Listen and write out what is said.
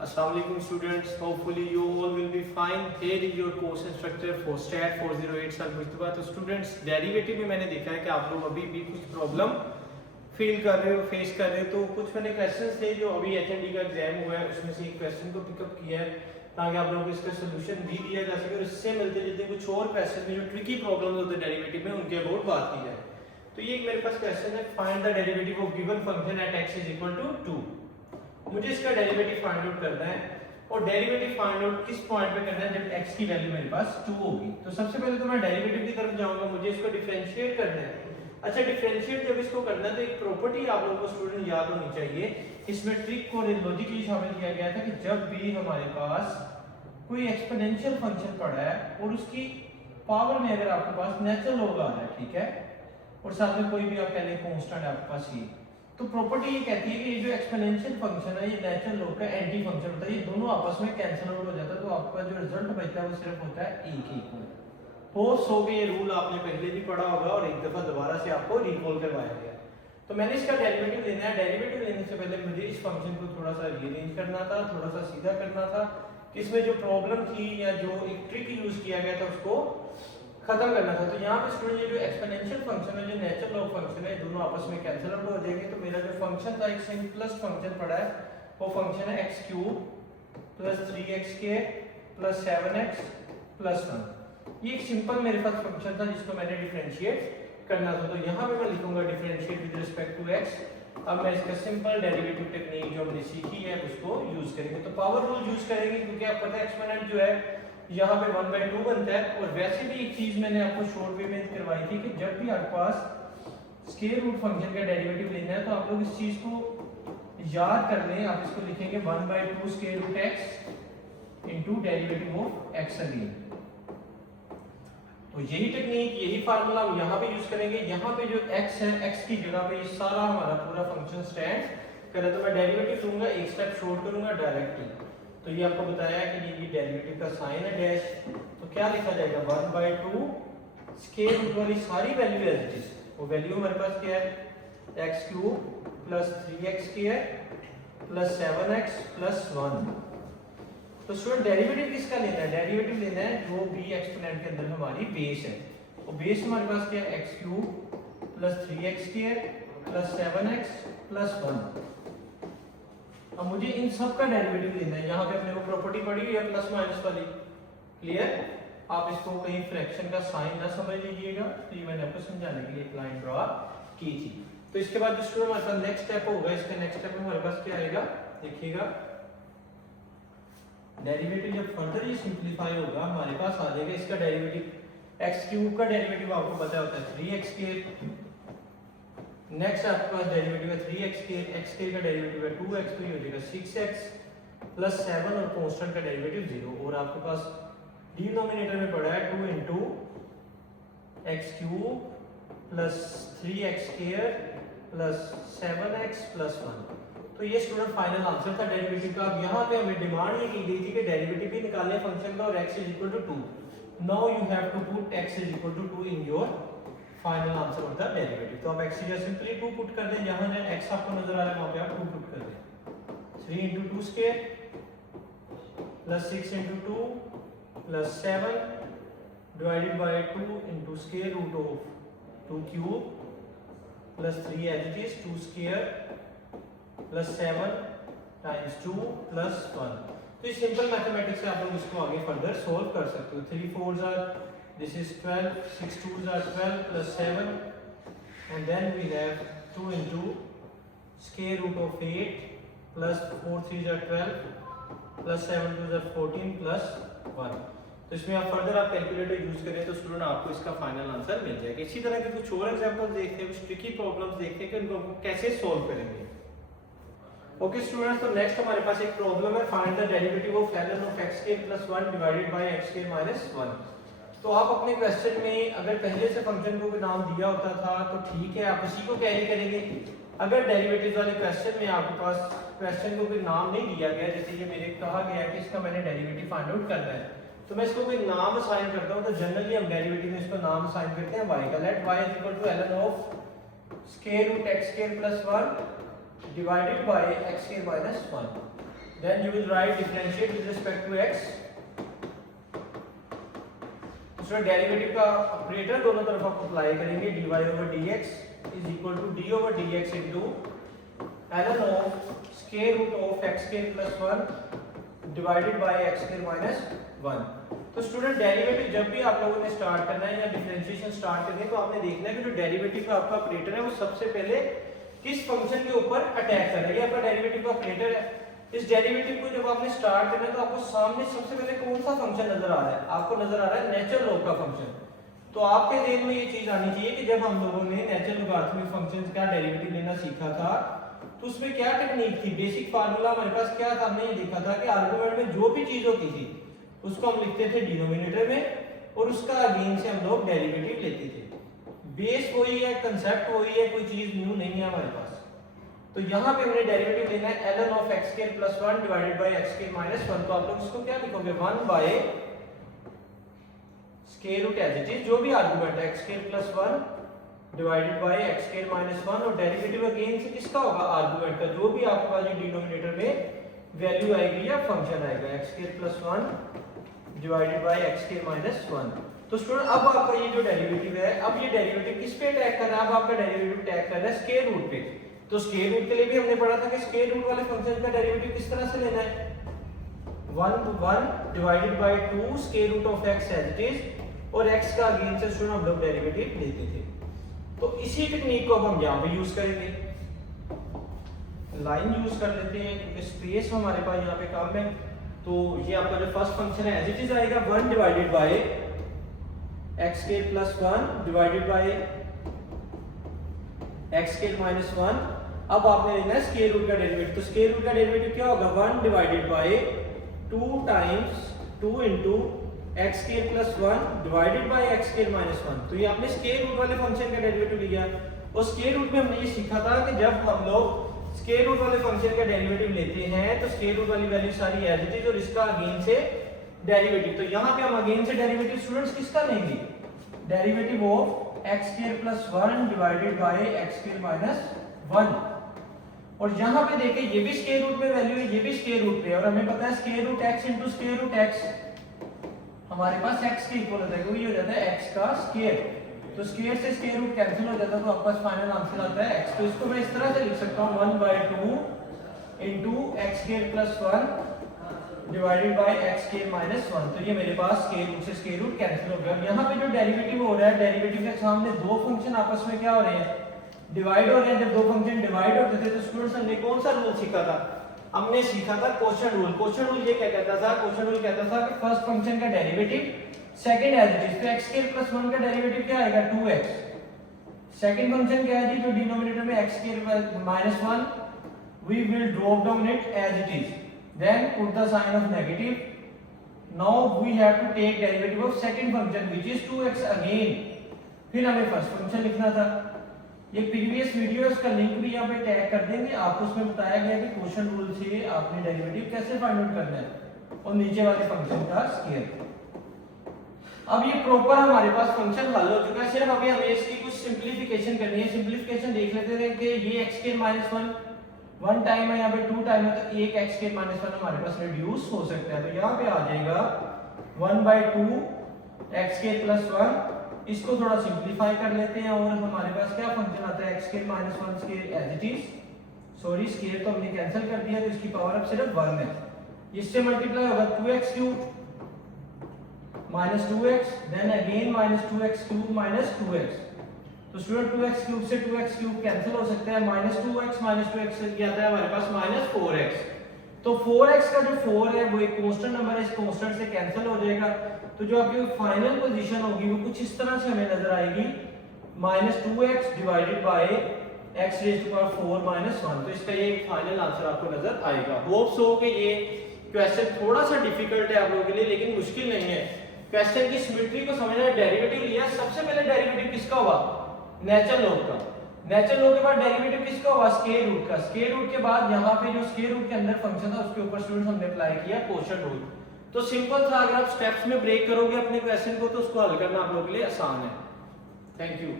Assalamualaikum students, hopefully you all will be fine. Here is your course instructor for STAT 408 साल मुस्तफा। तो students derivative में मैंने देखा है कि आप लोग अभी भी कुछ प्रॉब्लम फील कर रहे हो, फेस कर रहे हो। तो कुछ मैंने क्वेश्चंस थे जो अभी एचएनडी का एग्जाम हुआ है उसमें से एक क्वेश्चन को पिकअप किया है ताकि आप लोगों को इसका सोल्यूशन भी दिया जा सके और इससे मिलते जुलते कुछ और क्वेश्चन में जो ट्रिकी प्रॉब्लम्स होते हैं डेरिवेटिव में उनके अबाउट बात की जाए। तो ये मेरे पास क्वेश्चन है, find the derivative of given function at x is equal to 2। मुझे इसका डेरिवेटिव फाइंड आउट करना है और डेरिवेटिव फाइंड आउट किस पॉइंट पे करना है जब x की वैल्यू मेरे पास 2 होगी। तो सबसे पहले तो मैं डेरिवेटिव की तरफ जाऊंगा, मुझे इसको डिफरेंशिएट करना है। अच्छा, डिफरेंशिएट जब इसको करना है तो एक प्रॉपर्टी आप लोगों को स्टूडेंट याद होनी चाहिए। इसमें ट्रिक को लॉजिकली शामिल किया गया था कि जब भी हमारे पास कोई एक्सपोनेंशियल फंक्शन पड़ा है और उसकी पावर में अगर आपके पास नेचुरल लॉग आ रहा है, ठीक है, और साथ में कोई भी आप कह लें कांस्टेंट आपके पास ही, तो प्रॉपर्टी ये कहती है कि ये जो एक्सपोनेंशियल फंक्शन है ये नेचुरल लॉग का एंटी फंक्शन होता है, ये दोनों आपस में कैंसिल आउट हो जाता है। तो आपका जो रिजल्ट बचता है वो सिर्फ होता है ए के इक्वल। होप्स हो गए, ये रूल आपने पहले भी पढ़ा होगा और एक दफा दोबारा से आपको रिकॉल करवाया गया। तो मैंने इसका डेरिवेटिव लेना है। डेरिवेटिव लेने से पहले मुझे इस फंक्शन को थोड़ा सा रीअरेंज करना था, थोड़ा सा सीधा करना था कि इसमें जो प्रॉब्लम थी या जो एक ट्रिक यूज किया गया था उसको खत्म करना था। तो यहाँ पे स्टूडेंट ये जो एक्सपोनेंशियल फंक्शन है, जो नेचुरल लॉग फंक्शन है, दोनों आपस में कैंसिल आउट हो जाएंगे। तो मेरा जो फंक्शन था एक सिंपलेस्ट फंक्शन पड़ा है, वो फंक्शन है x³ + 3x² + 7x + 1। ये एक सिंपल मेरे पास फंक्शन था जिसको मैंने डिफरेंशिएट करना था। तो यहाँ पे मैं लिखूंगा differentiate with respect to x। अब मैं इसका सिंपल डेरिवेटिव टेक्निक जो हमने सीखी है उसको यूज करेंगे। तो पावर रूल यूज करेंगे क्योंकि आपको पता है एक्सपोनेंट जो है यहाँ पे 1/2 बनता है। और वैसे भी एक चीज मैंने आपको शॉर्ट वे में करवाई थी कि जब भी आपके पास स्क्वायर रूट फंक्शन का डेरिवेटिव लेना है तो आप लोग इस चीज को याद कर लें। आप इसको लिखेंगे 1/2 square root x into derivative of x again. तो यही टेक्निक, यही फार्मूला हम यहाँ पे यूज करेंगे। यहाँ पे जो x है, x की जगह पे ये सारा हमारा पूरा फंक्शन स्टैंड करे। तो मैं डेरिवेटिव लूंगा, एक स्टेप शॉर्ट करूंगा डायरेक्टली। तो ये आपको बताया कि ये डेरिवेटिव का साइन है डैश, तो क्या लिखा जाएगा 1/2 स्क्वायर रूट वाली सारी वैल्यू एज इट इज। वो वैल्यू हमारे पास क्या है x³ + 3x² + 7x + 1। तो स्टूडेंट डेरिवेटिव किसका लेना है? डेरिवेटिव लेना है जो भी एक्सपोनेंट के अंदर हमारी बेस है। तो बेस हमारे पास क्या है x³ + 3x² + 7x + 1। अब मुझे इन सब का डेरिवेटिव लेना है। यहाँ पे अपने को प्रॉपर्टी पड़ी हुई है प्लस माइनस वाली, क्लियर? आप इसको कहीं फ्रैक्शन का साइन ना समझ लीजिएगा, तो ये मैंने आपको समझाने के लिए एक लाइन ड्रॉ की थी। तो इसके बाद जो स्टूडेंट हमारे पास नेक्स्ट स्टेप होगा, इसका नेक्स्ट स्टेप में हमारे पास क्या आएगा देखिएगा, डेरिवेटिव जब फर्दर ये सिंपलीफाई होगा हमारे पास आ जाएगा इसका डेरिवेटिव x³ का डेरिवेटिव आपको पता होता है 3x²। नेक्स्ट आपके पास डेरिवेटिव है 3x², x² का डेरिवेटिव है 2x, तो ये हो जाएगा 6x + 7 और कांस्टेंट का डेरिवेटिव 0। और आपके पास डिनोमिनेटर में पड़ा है 2 × x³ + 3x² + 7x + 1। तो ये स्टूडेंट फाइनल आंसर था डेरिवेटिव का। अब यहाँ पे हमें डिमांड ये की गई थी कि डेरिवेटिव भी निकालने फंक्शन का और x = 2। Now you have to put x = 2 in your final answer of the derivative. तो आप x सिंपली 2 पुट कर दें, जहां x आपको नजर आ रहा है वहां पे आप 2 पुट कर दें। 3 × 2² + 6 × 2 + 7 divided by 2 × square root of 2³ + 3 as it is 2² + 7 × 2 + 1। तो इस सिंपल मैथमेटिक्स से आप लोग इसको आगे फर्दर सोल्व कर सकते हो। 3 4s are this is 12, 6 2s are 12 + 7, and then we have 2 × square root of 8 + 4 3s are 12 + 7 2s are 14 + 1। तो इसमें आप फर्दर आप कैलकुलेटर यूज करें तो स्टूडेंट आपको इसका फाइनल आंसर मिल जाएगा। इसी तरह के कुछ और एग्जांपल्स देखते हैं, कुछ ट्रिकी प्रॉब्लम्स देखते हैं कि उनको कैसे सोल्व करेंगे। ओके स्टूडेंट्स, तो नेक्स्ट हमारे पास एक प्रॉब्लम है, find the derivative of ln of x² + 1 divided by x² - 1। तो आप अपने क्वेश्चन में अगर पहले से फंक्शन को भी नाम दिया होता था तो ठीक है, आप उसी को कैरी करेंगे। अगर डेरिवेटिव वाले क्वेश्चन में आपके पास क्वेश्चन को कोई नाम नहीं दिया गया, जैसे ये मेरे कहा गया कि इसका मैंने डेरिवेटिव फाइंड आउट करना है, तो मैं इसको कोई नाम असाइन करता हूं। तो जनरली हम डेरिवेटिव में इसको नाम असाइन करते हैं y का। Let y = ln of square root x² + 1 divided by x² - 1। then you will write differentiate with respect to x. तो डेरिवेटिव का ऑपरेटर दोनों तरफ आप अप्लाई करेंगे, dy over dx is equal to d over dx into ln of square root of x square plus 1 divided by x square minus 1. तो student derivative जब भी आप लोगों ने स्टार्ट करना है या डिफरेंशिएशन स्टार्ट करनी है तो आपने देखना है कि जो डेरिवेटिव का आपका ऑपरेटर है वो सबसे पहले किस फंक्शन के ऊपर अटैक कर रहा है। ये आपका डेरिवेटिव का ऑपरेटर है। इस डेरिवेटिव को जब आपने स्टार्ट करना है तो आपको सामने सबसे पहले कौन सा फंक्शन नजर आ रहा है? आपको नजर आ रहा है नेचुरल लॉग का फंक्शन। तो आपके ज़हन में ये चीज आनी चाहिए कि जब हम लोगों ने नेचुरल लॉगरिथमिक फंक्शंस का डेरिवेटिव लेना सीखा था तो उसमें क्या टेक्निक थी, बेसिक फार्मूला हमारे पास क्या था? हमने ये देखा था कि आर्गुमेंट में जो भी चीज होती थी उसको हम लिखते थे डिनोमिनेटर में और उसका अगेन से हम लोग डेरिवेटिव लेते थे। बेस वही है, कंसेप्ट वही है, कोई चीज न्यू नहीं है हमारे पास। तो यहाँ पे हमने डेरिवेटिव लेना है ln of x square plus 1 divided by x square minus 1। तो आप लोग इसको क्या लिखोगे? 1 by square root as it is, जो भी आर्गुमेंट है x square plus 1 divided by x square minus 1 और डेरिवेटिव अगेन से किसका होगा? आर्गुमेंट का, जो भी आपके पास डिनोमिनेटर में वैल्यू आएगी या फंक्शन आएगा x square plus 1 divided by x square minus 1। तो स्टूडेंट अब आपका ये जो डेरिवेटिव है, अब ये डेरिवेटिव किस पे अटैक कर रहा है? अब आपका डेरिवेटिव अटैक कर रहा है स्क्वायर रूट पे। तो स्क्वायर रूट के लिए भी हमने पढ़ा था कि स्क्वायर रूट वाले फंक्शन का डेरिवेटिव किस तरह से लेना है? 1 divided by 2 square root of x as it is और x का अगेन से स्टूडेंट हम लोग डेरिवेटिव लेते थे। तो इसी टेक्निक को अब हम यहां पे यूज करेंगे। लाइन यूज कर लेते हैं क्योंकि स्पेस हमारे पास यहां पे कम है। तो ये आपका जो फर्स्ट फंक्शन है एज इट इज आएगा 1 divided by x square plus 1 divided by x square minus 1। अब आपने लेना है स्क्वायर रूट का डेरिवेटिव। तो स्क्वायर रूट का डेरिवेटिव क्या होगा? 1 divided by 2 times 2 into x square plus 1 divided by x square minus 1। तो ये आपने स्क्वायर रूट वाले फंक्शन का डेरिवेटिव लिया। और स्क्वायर रूट में हमने ये सीखा था कि जब हम लोग स्क्वायर रूट वाले फंक्शन का डेरिवेटिव लेते हैं तो स्क्वायर रूट वाली वैल्यू सारी एज इट इज और इसका अगेन से डेरिवेटिव। तो यहाँ पे हम अगेन से डेरिवेटिव स्टूडेंट्स किसका लेंगे? Derivative of x square plus 1 divided by x square minus 1। और यहाँ पे देखिए ये भी स्क्वायर रूट में वैल्यू है, ये भी स्क्वायर रूट पे, और हमें पता है square root x into square root x हमारे पास x के इक्वल होता है क्योंकि ये हो जाता है x का स्क्वायर। तो स्क्वायर से स्क्वायर रूट कैंसिल हो जाता है तो आपके पास फाइनल आंसर आता है x। तो इसको मैं इस तरह से लिख सकता हूँ 1/2 into x square plus 1 divided by x square minus 1। तो ये मेरे पास स्क्वायर रूट से स्क्वायर रूट कैंसिल हो गया। यहाँ पे जो डेरिवेटिव हो रहा है, डेरिवेटिव के सामने दो फंक्शन आपस में क्या हो रहे हैं? डिवाइड हो रहे हैं। जब दो फंक्शन डिवाइड होते थे तो स्टूडेंट्स हमने कौन सा रूल सीखा था? हमने सीखा था क्वोशंट रूल। क्वोशंट रूल ये क्या कहता था? क्वोशंट रूल कहता था कि फर्स्ट फंक्शन का derivative second as it is. तो x स्क्वायर प्लस 1 का डेरिवेटिव क्या आएगा? 2x। सेकंड फंक्शन क्या है जी? जो डिनोमिनेटर में x square minus 1 we will drop down it as it is, then put the sign of negative. Now we have to take derivative of second function which is 2x again। फिर हमें first function लिखना था। ये previous video है, उसका link भी यहाँ पे टैग कर देंगे। आपको उसमें बताया गया कि क्वोशंट रूल से आपने डेरिवेटिव कैसे फाइंड आउट करना है और नीचे वाले फंक्शन का स्क्वायर। अब ये प्रॉपर हमारे पास फंक्शन हल हो चुका है। सिर्फ अभी हमें इसकी कुछ सिंपलीफिकेशन करनी है। सिंपलीफिकेशन देख लेते हैं कि ये x स्क्वायर माइनस 1 टाइम है, यहाँ पे 2 टाइम है, तो एक x स्क्वायर माइनस 1 हमारे पास रिड्यूस हो सकता है। तो यहाँ पे आ जाएगा 1/2 x स्क्वायर प्लस 1। इसको थोड़ा सिंपलीफाई कर लेते हैं और हमारे पास क्या फंक्शन आता है? x square minus 1 square as it is. Sorry square तो हमने कैंसिल कर दिया तो इसकी पावर अब सिर्फ 1 है। इससे मल्टीप्लाई होगा 2x cube minus 2x then again minus 2x cube minus 2x। तो स्टूडेंट 2x क्यूब से 2x क्यूब कैंसिल हो सकता है। माइनस 2x से क्या आता है हमारे पास? Minus 4x। तो 4x का जो 4 है वो एक कांस्टेंट नंबर है, इस कांस्टेंट से कैंसिल हो जाएगा। तो जो आपकी फाइनल पोजीशन होगी वो कुछ इस तरह से हमें नजर आएगी minus 2x divided by x raise to power 4 minus 1। तो इसका ये फाइनल आंसर आपको नजर आएगा। होप सो कि ये क्वेश्चन थोड़ा सा डिफिकल्ट है आप लोगों के लिए लेकिन मुश्किल नहीं है। क्वेश्चन की सिमेट्री को समझना है। डेरिवेटिव लिया, सबसे पहले डेरिवेटिव किसका हुआ? नेचुरल लॉग का। नेचुरल लॉग के बाद डेरिवेटिव किसका हुआ? स्क्वायर रूट का। स्क्वायर रूट के बाद यहाँ पे जो स्क्वायर रूट के अंदर फंक्शन था उसके ऊपर स्टूडेंट्स हमने अप्लाई किया क्वोशंट रूल। तो सिंपल था, अगर आप स्टेप्स में ब्रेक करोगे अपने क्वेश्चन को तो उसको हल करना आप लोगों के लिए आसान है। Thank you.